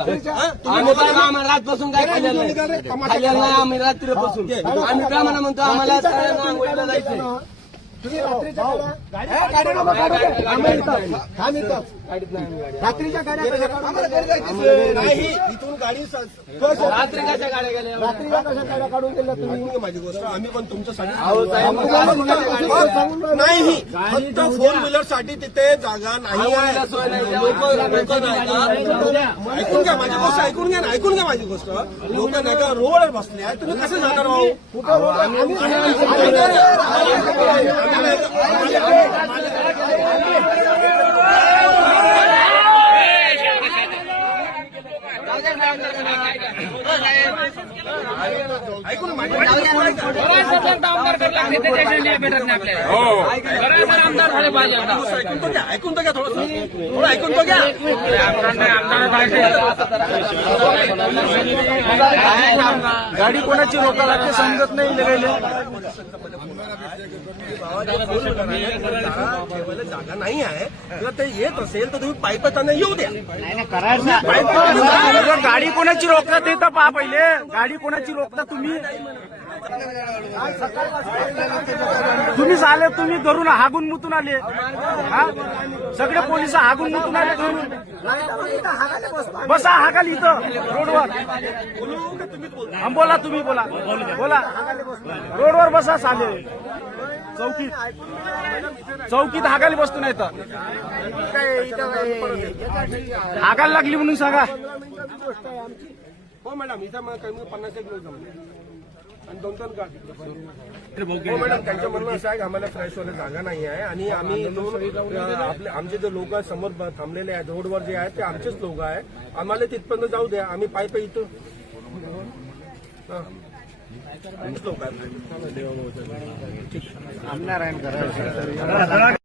आम्ही काय आम्हाला रातपासून काय खाल्लेलं नाही. खाल्लेलं नाही आम्ही रात्रीपासून. आम्ही काय म्हणा म्हणतो आम्हाला सगळ्यांना आंघोळीला जायचं तुम्ही रात्रीच्या गाड्या हे? नाही इथून गाडी स- रात्री कशा गाड्या गेल्या रात्रीच्या कशा गाड्या काढून दिल्या तुम्ही ऐकून घ्या माझी गोष्ट आम्ही पण तुमच्यासाठी. नाही फक्त फोर व्हीलरसाठी तिथे जागा नाही? ऐकून घ्या माझी गोष्ट ऐकून घ्या ना ऐकून घ्या माझी गोष्ट लोक नाही का रोडवर बसले आहे तुम्ही कसं जाणार भाऊ कुठं रोड आहे? आम्ही- ऐकून माझी गोष्ट ऐकून तो घ्या ऐकून तो घ्या थोडं थोडं ऐकून तो घ्या गाडी कोणाची रोका लागते समजत नाही जागा नाही आहे. जर ते येत असेल तर तुम्ही पाईप त्यांना येऊ द्या. अगं, गाडी कोणाची रोखता ते तर पहा पहिले. गाडी कोणाची रोखता तुम्ही? तुम्हीच आले तुम्ही धरून हागून मुतून आले. हा? सगळे पोलीस हागून मुतून आले धरून. बसा हाकाल इथं रोडवर. बोला तुम्ही बोला. बोला. रोडवर बसा साले. चौकीत. चौकीत हागायला बसतो नाही तर. हागायला लागली म्हणून सांगा. हो मॅडम इथं पन्नास एक आणि दोन दोन गाडी. हो मॅडम त्यांचं म्हणणं असं आहे की आम्हाला फ्रेश व्हायला जागा नाही आहे आणि आम्ही दोन आपले आमचे जे लोक समोर थांबलेले आहेत रोडवर जे आहेत ते आमचेच लोक आहे आम्हाला तिथपर्यंत जाऊ द्या. आम्ही पाय पाय इथं. आमचेच लोक आहेत.